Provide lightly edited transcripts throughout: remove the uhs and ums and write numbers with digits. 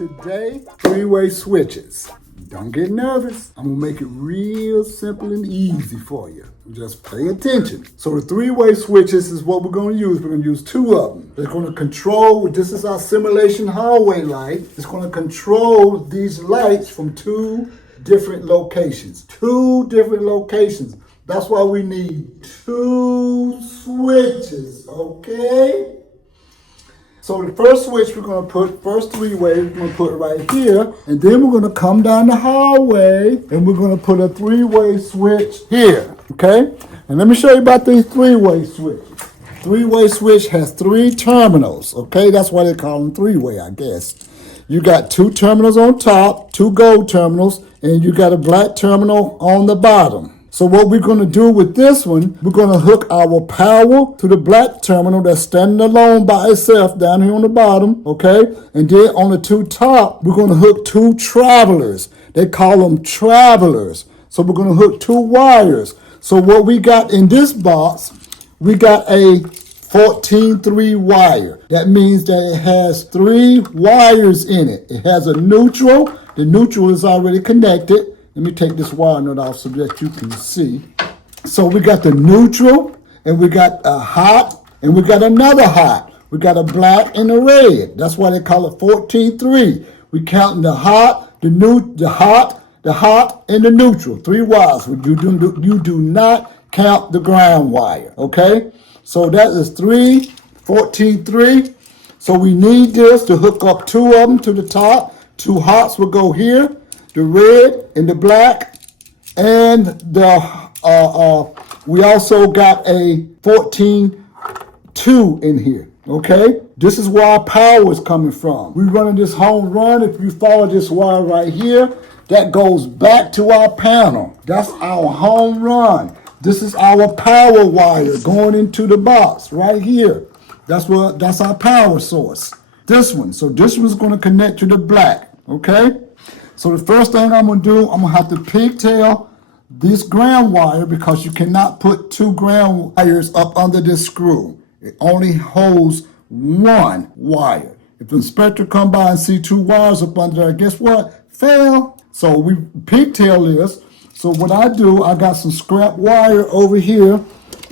Today, three-way switches. Don't get nervous. I'm gonna make it real simple and easy for you. Just pay attention. So the three-way switches is what we're gonna use. We're gonna use two of them. They're gonna control, this is our simulation hallway light. It's gonna control these lights from two different locations. Two different locations. That's why we need two switches, okay? So the first switch we're going to put, first three-way, we're going to put right here. And then we're going to come down the hallway and we're going to put a three-way switch here, okay? And let me show you about these three-way switches. Three-way switch has three terminals, okay? That's why they call them three-way, I guess. You got two terminals on top, two gold terminals, and you got a black terminal on the bottom. So what we're going to do with this one, we're going to hook our power to the black terminal that's standing alone by itself down here on the bottom, okay? And then on the two top, we're going to hook two travelers. They call them travelers. So we're going to hook two wires. So what we got in this box, we got a 14-3 wire. That means that it has three wires in it. It has a neutral. The neutral is already connected. Let me take this wire nut off so that you can see. So we got the neutral, and we got a hot, and we got another hot. We got a black and a red. That's why they call it 14-3. We counting the hot, the hot, and the neutral. Three wires. You do not count the ground wire, okay? So that is 14-3. So we need this to hook up two of them to the top. Two hots will go here. The red and the black, and we also got a 14-2 in here, okay? This is where our power is coming from. We're running this home run. If you follow this wire right here, that goes back to our panel. That's our home run. This is our power wire going into the box right here. That's our power source. This one. So this one's going to connect to the black, okay? So the first thing I'm going to do, I'm going to have to pigtail this ground wire because you cannot put two ground wires up under this screw. It only holds one wire. If the inspector come by and see two wires up under there, guess what? Fail. So we pigtail this. So what I do, I got some scrap wire over here.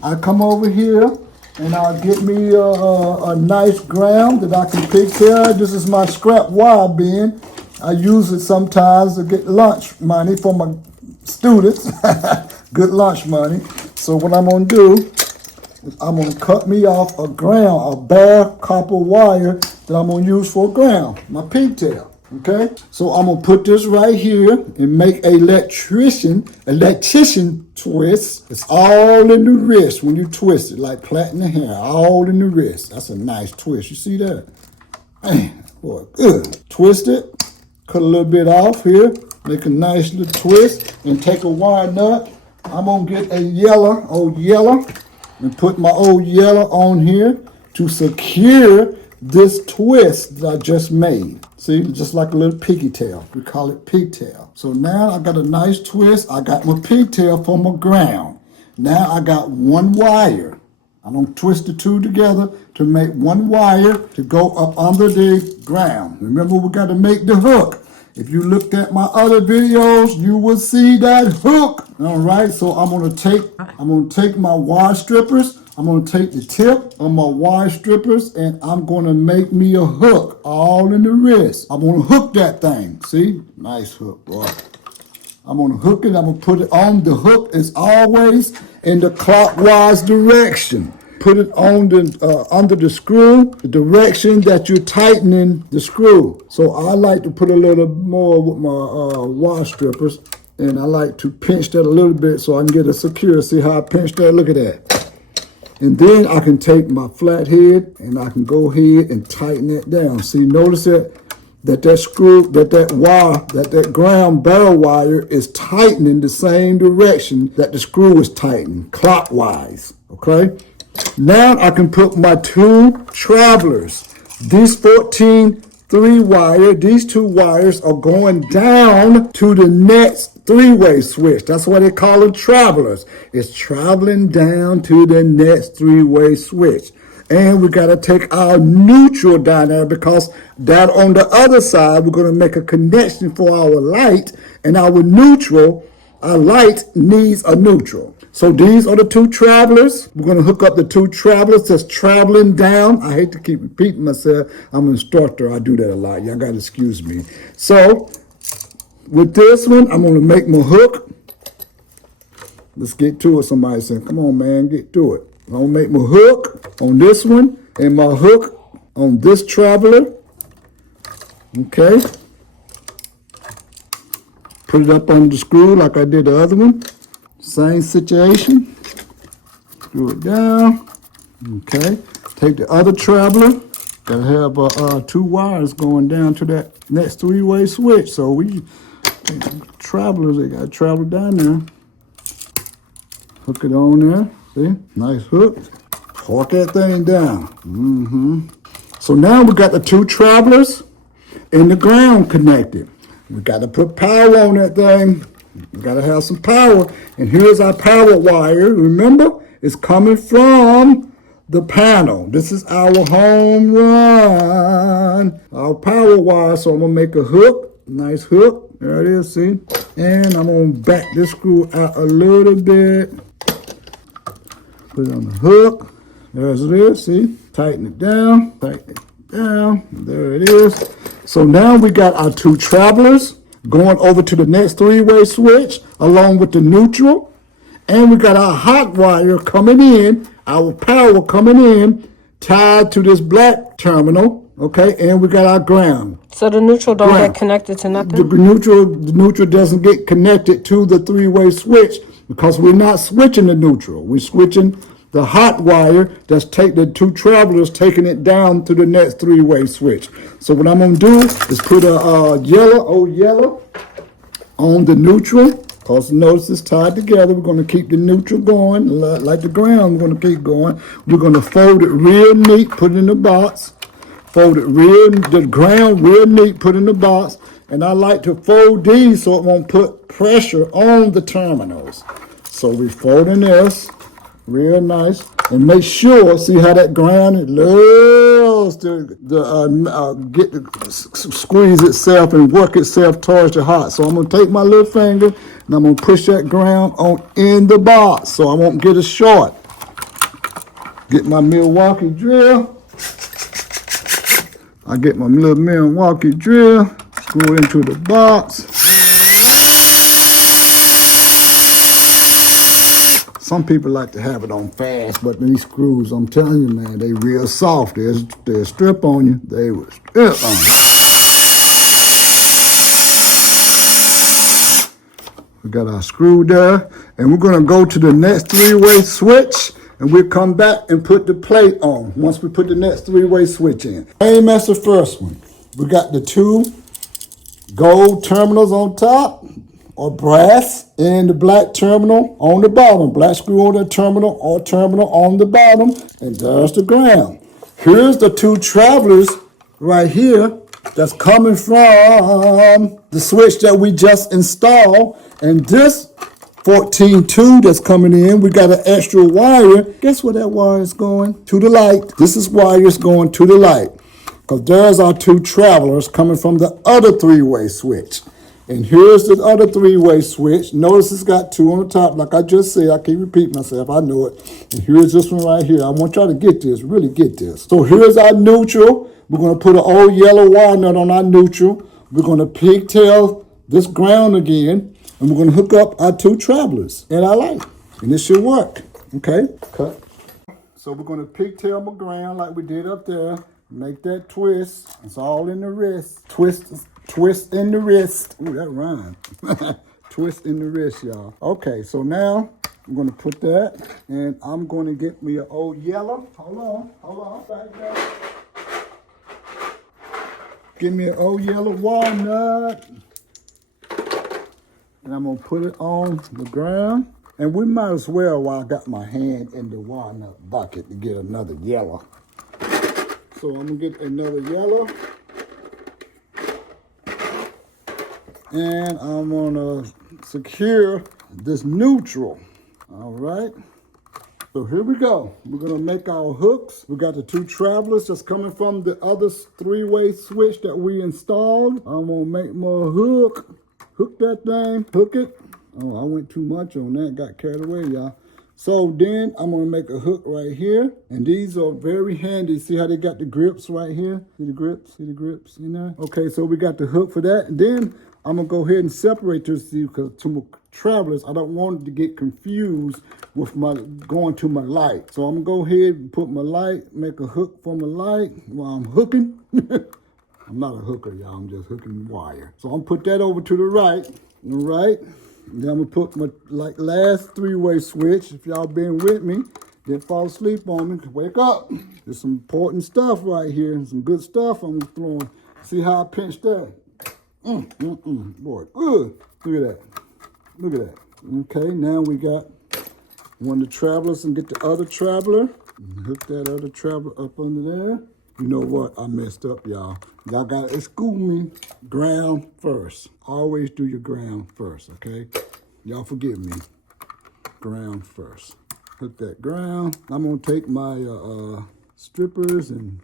I come over here and I'll get me a nice ground that I can pigtail. This is my scrap wire bin. I use it sometimes to get lunch money for my students. Good lunch money. So what I'm going to do is I'm going to cut me off a bare copper wire that I'm going to use for a ground, my pigtail. Okay? So I'm going to put this right here and make an electrician twist. It's all in the wrist when you twist it, like plaiting the hair, all in the wrist. That's a nice twist. You see that? Man, boy, good. Twist it. Cut a little bit off here, make a nice little twist, and take a wire nut. I'm gonna get a old yellow, and put my old yellow on here to secure this twist that I just made. See, just like a little piggy tail. We call it pigtail. So now I got a nice twist. I got my pigtail for my ground. Now I got one wire. I'm gonna twist the two together to make one wire to go up under the ground. Remember, we got to make the hook. If you looked at my other videos, you will see that hook. All right, so I'm gonna take my wire strippers. I'm gonna take the tip of my wire strippers and I'm gonna make me a hook all in the wrist. I'm gonna hook that thing. See, nice hook, boy. I'm gonna hook it. I'm gonna put it on. The hook is always in the clockwise direction. Put it on the under the screw, the direction that you're tightening the screw. So I like to put a little more with my wire strippers, and I like to pinch that a little bit so I can get it secure. See how I pinch that? Look at that. And then I can take my flathead and I can go ahead and tighten it down. See, notice that screw, that wire, that ground barrel wire is tightening the same direction that the screw is tightened, clockwise, okay? Now I can put my two travelers. These 14-3 wire, these two wires are going down to the next three-way switch. That's why they call them travelers. It's traveling down to the next three-way switch. And we got to take our neutral down there because down on the other side, we're going to make a connection for our light, and our neutral, our light needs a neutral. So these are the two travelers. We're going to hook up the two travelers that's traveling down. I hate to keep repeating myself. I'm an instructor. I do that a lot. Y'all got to excuse me. So with this one, I'm going to make my hook. Let's get to it. Somebody said, come on, man, get to it. I'm going to make my hook on this one and my hook on this traveler. Okay. Put it up on the screw like I did the other one. Same situation. Screw it down. Okay. Take the other traveler. Gotta have two wires going down to that next three-way switch. So we travelers, they gotta travel down there. Hook it on there. See? Nice hook. Torque that thing down. So now we got the two travelers and the ground connected. We got to put power on that thing. We got to have some power. And here's our power wire. Remember, it's coming from the panel. This is our home run. Our power wire. So I'm going to make a hook. Nice hook. There it is, see? And I'm going to back this screw out a little bit. Put it on the hook. There's it is, see? Tighten it down. Tighten it down. There it is. So now we got our two travelers going over to the next three-way switch along with the neutral. And we got our hot wire coming in, our power coming in, tied to this black terminal, okay? And we got our ground. So the neutral don't get connected to nothing? The neutral doesn't get connected to the three-way switch because we're not switching the neutral. We're switching the hot wire that's the two travelers taking it down to the next three-way switch. So what I'm gonna do is put a yellow on the neutral, because notice it's tied together. We're gonna keep the neutral going, like the ground, we're gonna keep going. We're gonna fold it real neat, put it in the box. Fold it the ground real neat, put it in the box. And I like to fold these so it won't put pressure on the terminals. So we folding this real nice, and make sure, see how that ground, it loves to squeeze itself and work itself towards the hot. So I'm gonna take my little finger and I'm gonna push that ground on in the box so I won't get a short. Get my Milwaukee drill. I get my little Milwaukee drill, screw it into the box. Some people like to have it on fast, but these screws, I'm telling you, man, they real soft. They'll strip on you. They will strip on you. We got our screw there, and we're gonna go to the next three-way switch, and we'll come back and put the plate on once we put the next three-way switch in. Same as the first one. We got the two gold terminals on top, or brass, and the black terminal on the bottom. Black screw on the terminal or terminal on the bottom, and there's the ground. Here's the two travelers right here that's coming from the switch that we just installed, and this 14-2 that's coming in, we got an extra wire. Guess where that wire is going? To the light. This is wires going to the light, because there's our two travelers coming from the other three-way switch. And here's the other three-way switch. Notice it's got two on the top, like I just said. I keep repeating myself, I know it. And here's this one right here. I want y'all to get this, really get this. So here's our neutral. We're gonna put an old yellow wire nut on our neutral. We're gonna pigtail this ground again, and we're gonna hook up our two travelers and our light. And this should work, okay? Cut. So we're gonna pigtail my ground like we did up there. Make that twist. It's all in the wrist. Twist in the wrist. Ooh, that rhymed. Twist in the wrist, y'all. Okay, so now I'm going to put that, and I'm going to get me an old yellow. Hold on, back. Give me an old yellow walnut. And I'm going to put it on the ground. And we might as well, while I got my hand in the walnut bucket, to get another yellow. So I'm going to get another yellow. And I'm gonna secure this neutral, all right? So here we go. We're gonna make our hooks. We got the 2 travelers just coming from the other 3-way switch that we installed. I'm gonna make my hook. Hook that thing, hook it. Oh, I went too much on that, got carried away, y'all. So then I'm gonna make a hook right here. And these are very handy. See how they got the grips right here? See the grips? See the grips, you know? Okay, so we got the hook for that. And then I'm gonna go ahead and separate this because to my travelers, I don't want it to get confused with my going to my light. So I'm gonna go ahead and put my light, make a hook for my light while I'm hooking. I'm not a hooker, y'all, I'm just hooking wire. So I'm gonna put that over to the right, all right? Then I'm gonna put my last 3-way switch. If y'all been with me, didn't fall asleep on me, wake up. There's some important stuff right here, some good stuff I'm throwing. See how I pinched that? Boy, good. Look at that. Look at that. Okay, now we got one of the travelers and get the other traveler. Hook that other traveler up under there. You know what? I messed up, y'all. Y'all gotta excuse me. Ground first. Always do your ground first, okay? Y'all forgive me. Ground first. Hook that ground. I'm gonna take my strippers and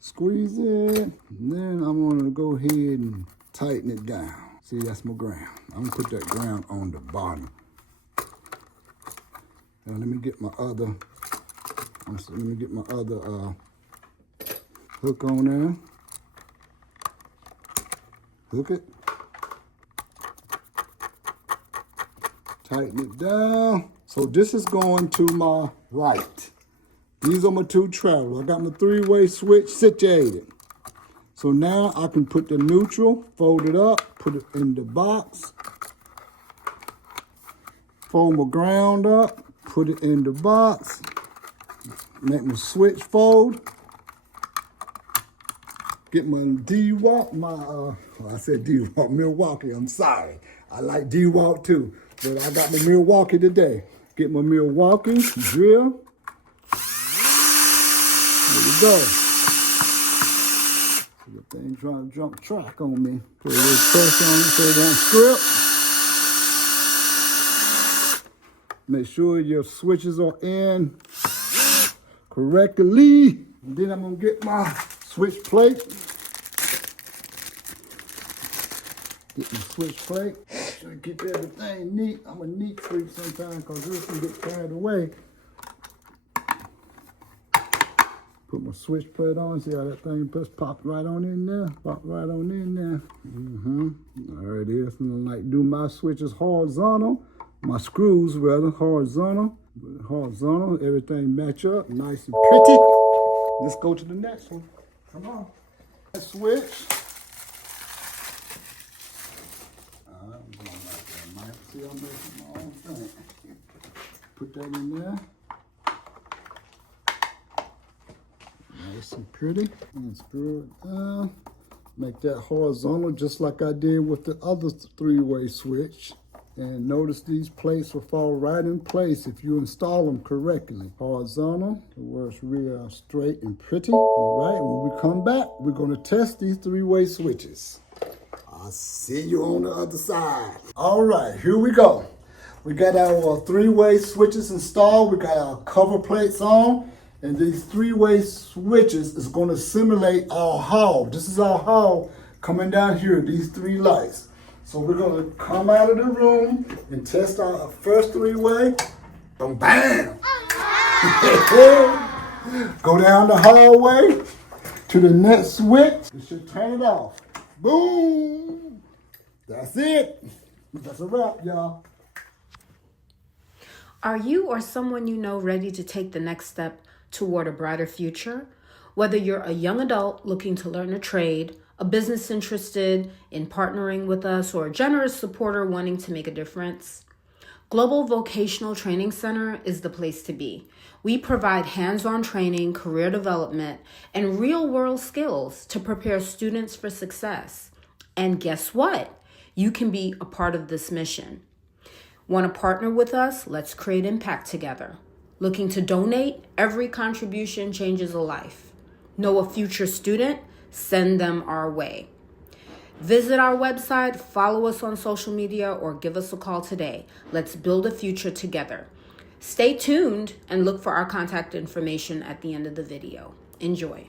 squeeze it. And then I'm gonna go ahead and tighten it down. See, that's my ground. I'm gonna put that ground on the bottom. Now let me get my other hook on there. Hook it. Tighten it down. So this is going to my right. These are my 2 travelers. I got my 3-way switch situated. So now I can put the neutral, fold it up, put it in the box. Fold my ground up, put it in the box. Make my switch fold. Get my D-Walk, I said D-Walk, Milwaukee, I'm sorry. I like D-Walk too, but I got my Milwaukee today. Get my Milwaukee drill. There we go. See the thing trying to jump track on me. Put a little pressure on it so it won't strip. Make sure your switches are in correctly. And then I'm gonna get my switch plate. Get my switch plate. Try to keep everything neat. I'm a neat freak sometimes because this can get carried away. Put my switch plate on. See how that thing just popped right on in there? Pop right on in there. There it is. I'm gonna do my switches horizontal. My screws rather horizontal. Horizontal. Everything match up. Nice and pretty. Let's go to the next one. Come on. Switch. I'm going like that, Mike. See, I'm making my own thing. Put that in there. Nice and pretty. And screw it down. Make that horizontal just like I did with the other 3-way switch. And notice these plates will fall right in place if you install them correctly. Horizontal, where it's real straight and pretty. All right, when we come back, we're gonna test these 3-way switches. I'll see you on the other side. All right, here we go. We got our 3-way switches installed. We got our cover plates on. And these 3-way switches is gonna simulate our hall. This is our hall coming down here, these 3 lights. So we're gonna come out of the room and test our first 3-way. Boom, bam! Go down the hallway to the next switch. You should turn it off. Boom! That's it. That's a wrap, y'all. Are you or someone you know ready to take the next step toward a brighter future? Whether you're a young adult looking to learn a trade, a business interested in partnering with us, or a generous supporter wanting to make a difference, Global Vocational Training Center is the place to be. We provide hands-on training, career development, and real-world skills to prepare students for success. And guess what? You can be a part of this mission. Want to partner with us? Let's create impact together. Looking to donate? Every contribution changes a life. Know a future student? Send them our way. Visit our website, follow us on social media, or give us a call today. Let's build a future together. Stay tuned and look for our contact information at the end of the video. Enjoy.